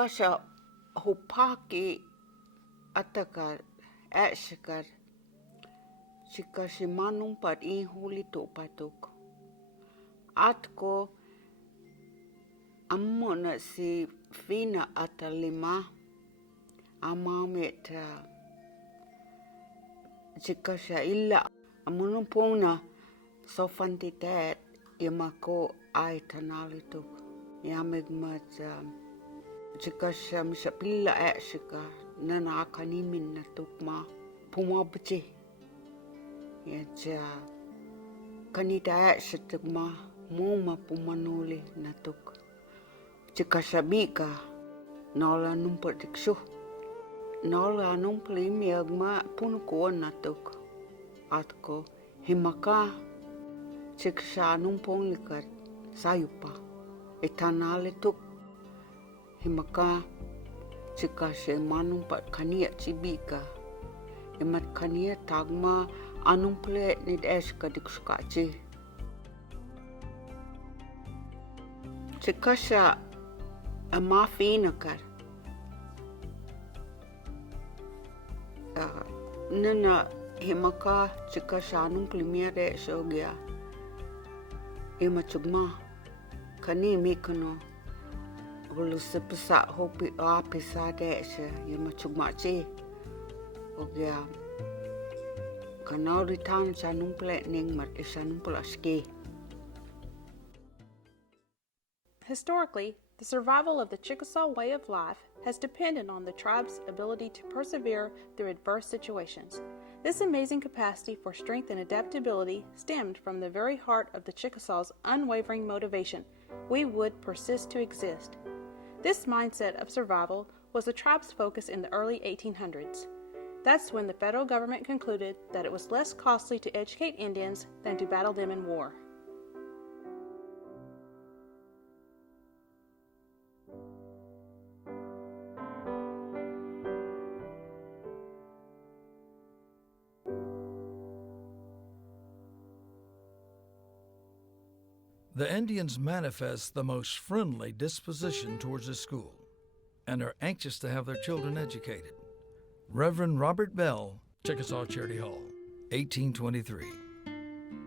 Chickasaw hupaki atakar ashikar Chickasaw manumpat ihuli patuk. Atko amona si fina atalima amamet Chickasaw illa amunupona sofantitat yamako aitanalituk yamigmat Chickasaw misapilla ashika nana akanimin natukma pumabchi yaja kanita ashitukma muma pumanuli natuk Chickasaw bika nola numpatikshu nola numplimi agma punukuan natuk atko himaka Chickasaw numponglikar sayupa itanalituk himaka Chickasaw manumpat kania cibika imat kania tagma anumple nid eska diksukaci Chickasaw amafinakar nana himaka Chickasaw numplimire sogya imachugma kani mikano Ulusipasa hopi apisa desha yamachugmachi ogya kanau ritan chanumple ningmat ishanumpulaski. Historically, the survival of the Chickasaw way of life has depended on the tribe's ability to persevere through adverse situations. This amazing capacity for strength and adaptability stemmed from the very heart of the Chickasaw's unwavering motivation: we would persist to exist. This mindset of survival was the tribe's focus in the early 1800s. That's when the federal government concluded that it was less costly to educate Indians than to battle them in war. The Indians manifest the most friendly disposition towards the school and are anxious to have their children educated. Reverend Robert Bell, Chickasaw Charity Hall, 1823.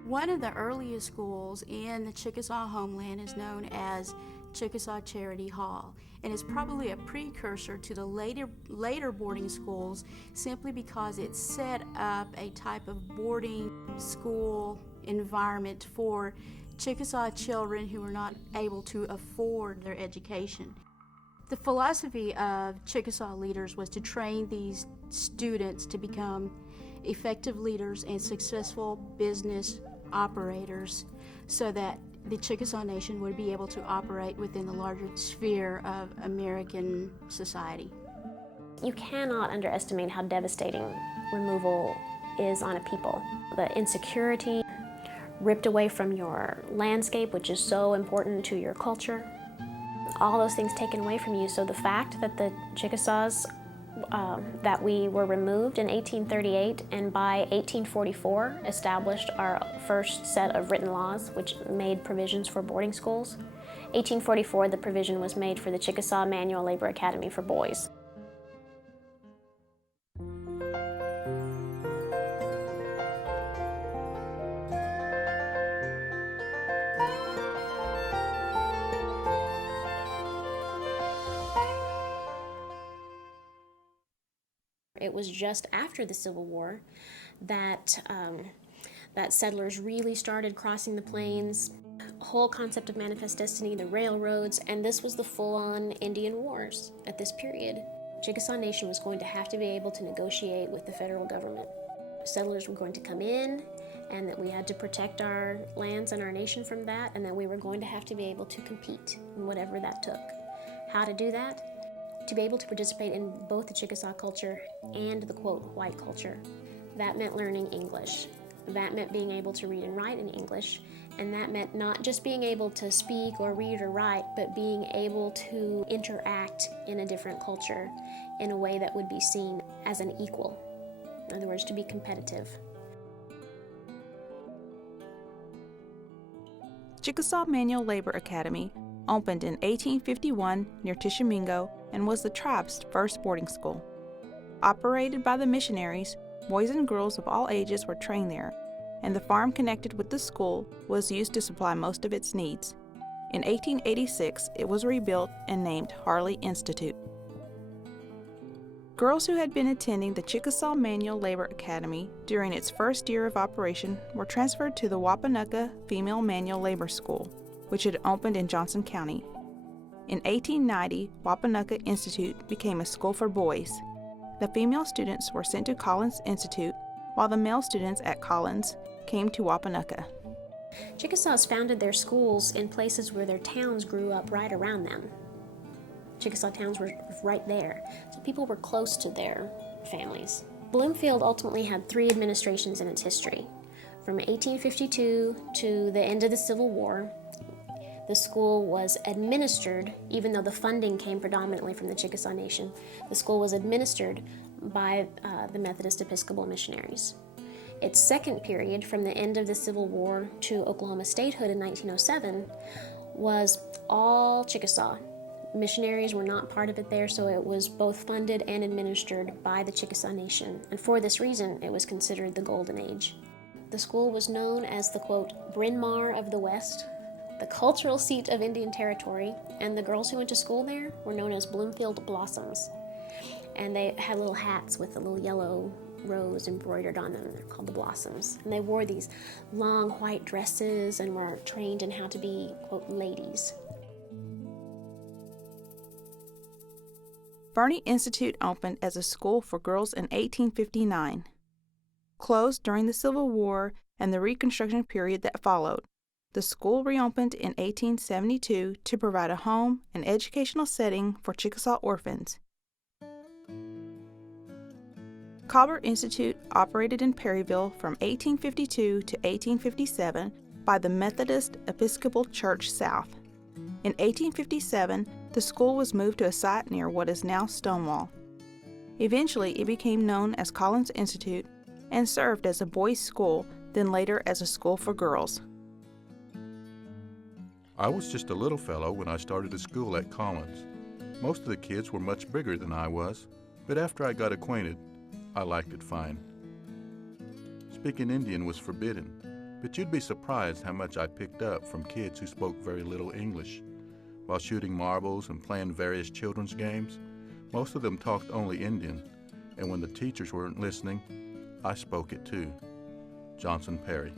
One of the earliest schools in the Chickasaw homeland is known as Chickasaw Charity Hall, and is probably a precursor to the later boarding schools simply because it set up a type of boarding school environment for Chickasaw children who were not able to afford their education. The philosophy of Chickasaw leaders was to train these students to become effective leaders and successful business operators so that the Chickasaw Nation would be able to operate within the larger sphere of American society. You cannot underestimate how devastating removal is on a people. The insecurity, ripped away from your landscape, which is so important to your culture. All those things taken away from you. So the fact that the Chickasaws, that we were removed in 1838 and by 1844 established our first set of written laws which made provisions for boarding schools. 1844, the provision was made for the Chickasaw Manual Labor Academy for boys. It was just after the Civil War that settlers really started crossing the plains. Whole concept of manifest destiny, the railroads, and this was the full-on Indian Wars at this period. Chickasaw Nation was going to have to be able to negotiate with the federal government. Settlers were going to come in, and that we had to protect our lands and our nation from that, and that we were going to have to be able to compete in whatever that took. How to do that? To be able to participate in both the Chickasaw culture and the, quote, white culture. That meant learning English. That meant being able to read and write in English. And that meant not just being able to speak or read or write, but being able to interact in a different culture in a way that would be seen as an equal. In other words, to be competitive. Chickasaw Manual Labor Academy opened in 1851 near Tishomingo and was the tribe's first boarding school. Operated by the missionaries, boys and girls of all ages were trained there, and the farm connected with the school was used to supply most of its needs. In 1886, it was rebuilt and named Harley Institute. Girls who had been attending the Chickasaw Manual Labor Academy during its first year of operation were transferred to the Wapanucka Female Manual Labor School, which had opened in Johnson County. In 1890, Wapanucka Institute became a school for boys. The female students were sent to Collins Institute, while the male students at Collins came to Wapanucka. Chickasaws founded their schools in places where their towns grew up right around them. Chickasaw towns were right there, so people were close to their families. Bloomfield ultimately had 3 administrations in its history. From 1852 to the end of the Civil War, the school was administered, even though the funding came predominantly from the Chickasaw Nation, the school was administered by the Methodist Episcopal missionaries. Its second period, from the end of the Civil War to Oklahoma statehood in 1907, was all Chickasaw. Missionaries were not part of it there, so it was both funded and administered by the Chickasaw Nation, and for this reason, it was considered the Golden Age. The school was known as the, quote, Bryn Mawr of the West, the cultural seat of Indian Territory, and the girls who went to school there were known as Bloomfield Blossoms. And they had little hats with a little yellow rose embroidered on them. They're called the Blossoms. And they wore these long white dresses and were trained in how to be, quote, ladies. Varney Institute opened as a school for girls in 1859. Closed during the Civil War and the Reconstruction period that followed, the school reopened in 1872 to provide a home and educational setting for Chickasaw orphans. Cobler Institute operated in Perryville from 1852 to 1857 by the Methodist Episcopal Church South. In 1857, the school was moved to a site near what is now Stonewall. Eventually, it became known as Collins Institute and served as a boys' school, then later as a school for girls. I was just a little fellow when I started the school at Collins. Most of the kids were much bigger than I was, but after I got acquainted, I liked it fine. Speaking Indian was forbidden, but you'd be surprised how much I picked up from kids who spoke very little English. While shooting marbles and playing various children's games, most of them talked only Indian, and when the teachers weren't listening, I spoke it too. Johnson Perry.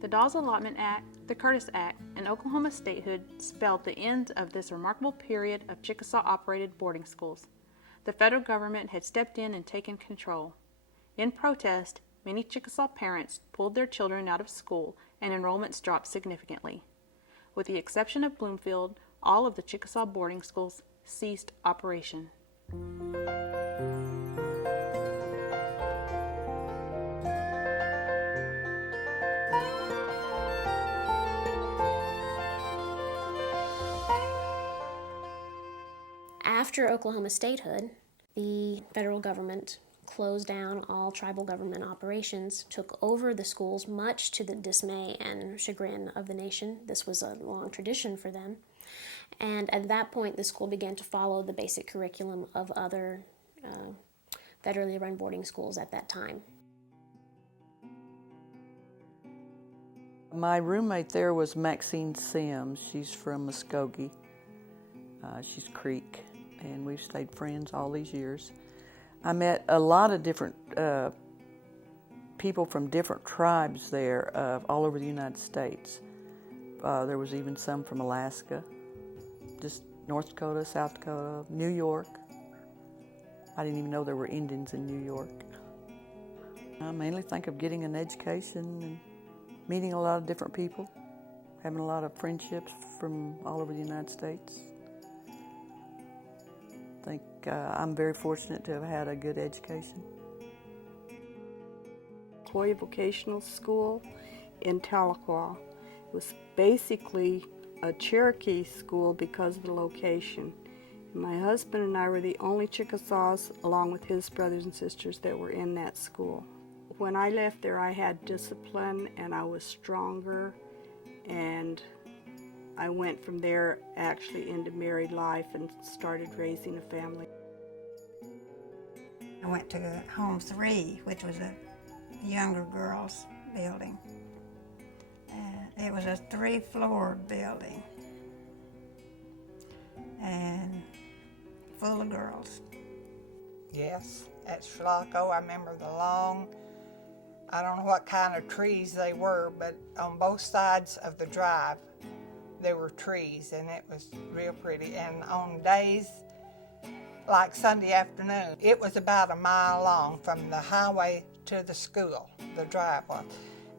The Dawes Allotment Act, the Curtis Act, and Oklahoma statehood spelled the end of this remarkable period of Chickasaw-operated boarding schools. The federal government had stepped in and taken control. In protest, many Chickasaw parents pulled their children out of school and enrollments dropped significantly. With the exception of Bloomfield, all of the Chickasaw boarding schools ceased operation. After Oklahoma statehood, the federal government closed down all tribal government operations, took over the schools, much to the dismay and chagrin of the nation. This was a long tradition for them. And at that point, the school began to follow the basic curriculum of other federally run boarding schools at that time. My roommate there was Maxine Sims. She's from Muskogee. She's Creek, and we've stayed friends all these years. I met a lot of different people from different tribes there all over the United States. There was even some from Alaska, just North Dakota, South Dakota, New York. I didn't even know there were Indians in New York. I mainly think of getting an education and meeting a lot of different people, having a lot of friendships from all over the United States. I think I'm very fortunate to have had a good education. Employee Vocational School in Tahlequah. It was basically a Cherokee school because of the location. My husband and I were the only Chickasaws, along with his brothers and sisters, that were in that school. When I left there, I had discipline and I was stronger, and I went from there actually into married life and started raising a family. I went to Home 3, which was a younger girls' building. It was a 3-floor building and full of girls. Yes, at Chilocco, I remember the long, I don't know what kind of trees they were, but on both sides of the drive, there were trees, and it was real pretty. And on days like Sunday afternoon, it was about a mile long from the highway to the school, the drive was.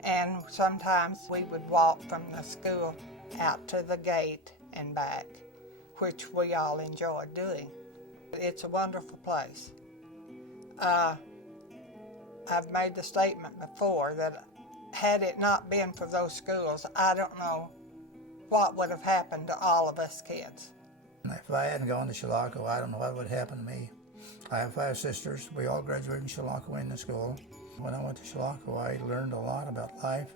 And sometimes we would walk from the school out to the gate and back, which we all enjoyed doing. It's a wonderful place. I've made the statement before that had it not been for those schools, I don't know what would have happened to all of us kids. If I hadn't gone to Chilocco, I don't know what would happen to me. I have 5 sisters. We all graduated in Chilocco in the school. When I went to Chilocco, I learned a lot about life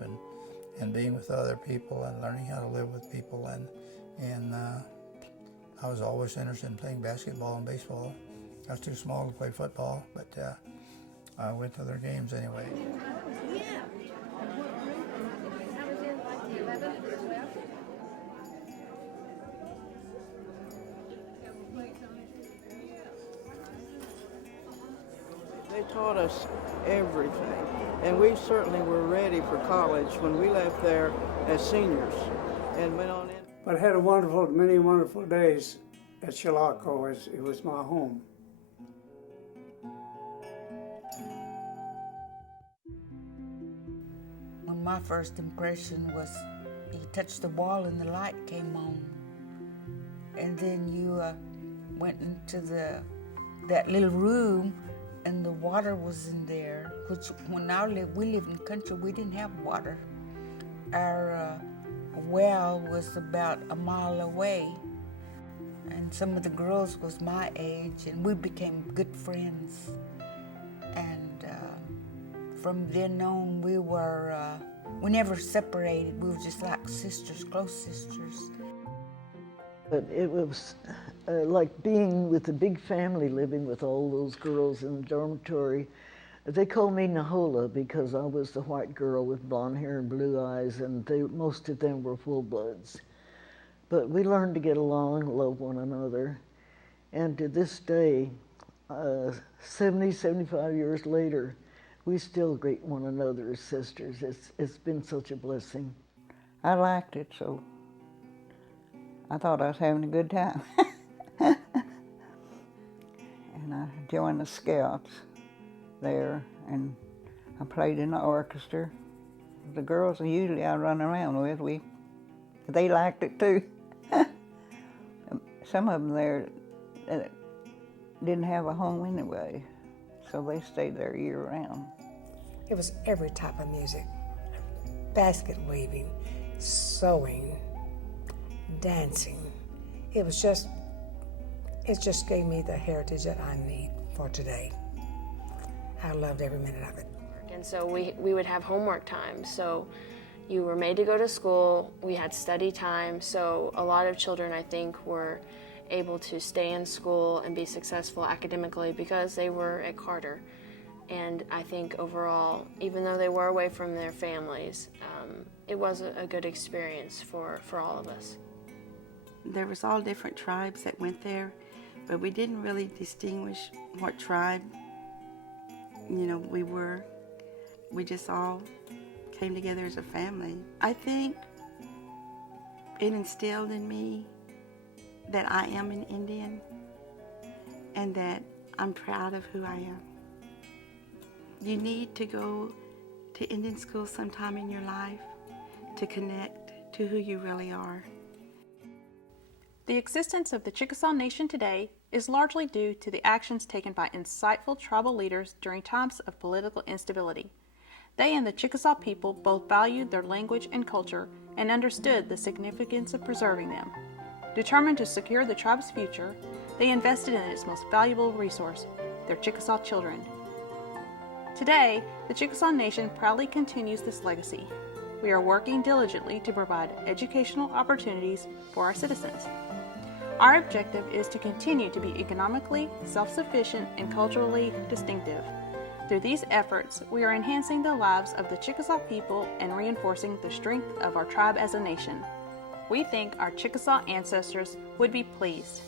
and being with other people and learning how to live with people. And I was always interested in playing basketball and baseball. I was too small to play football, but I went to their games anyway. They taught us everything, and we certainly were ready for college when we left there as seniors and went on in. But I had many wonderful days at Chilocco. It was my home. When my first impression was you touched the wall and the light came on, and then you went into that little room and the water was in there, which when we lived in the country, we didn't have water. Our well was about a mile away, and some of the girls was my age, and we became good friends. And from then on, we never separated. We were just like sisters, close sisters. But it was like being with a big family, living with all those girls in the dormitory. They called me Nahola because I was the white girl with blonde hair and blue eyes, and most of them were full-bloods. But we learned to get along, love one another. And to this day, 70, 75 years later, we still greet one another as sisters. It's been such a blessing. I liked it, so I thought I was having a good time. And I joined the Scouts there, and I played in the orchestra. The girls usually I run around with, they liked it too. Some of them there didn't have a home anyway, so they stayed there year-round. It was every type of music: basket weaving, sewing, dancing. It just gave me the heritage that I need for today. I loved every minute of it. And so we would have homework time. So you were made to go to school. We had study time. So a lot of children, I think, were able to stay in school and be successful academically because they were at Carter. And I think overall, even though they were away from their families, it was a good experience for all of us. There was all different tribes that went there, but we didn't really distinguish what tribe, we were. We just all came together as a family. I think it instilled in me that I am an Indian and that I'm proud of who I am. You need to go to Indian school sometime in your life to connect to who you really are. The existence of the Chickasaw Nation today is largely due to the actions taken by insightful tribal leaders during times of political instability. They and the Chickasaw people both valued their language and culture and understood the significance of preserving them. Determined to secure the tribe's future, they invested in its most valuable resource, their Chickasaw children. Today, the Chickasaw Nation proudly continues this legacy. we are working diligently to provide educational opportunities for our citizens. Our objective is to continue to be economically self-sufficient and culturally distinctive. Through these efforts, we are enhancing the lives of the Chickasaw people and reinforcing the strength of our tribe as a nation. We think our Chickasaw ancestors would be pleased.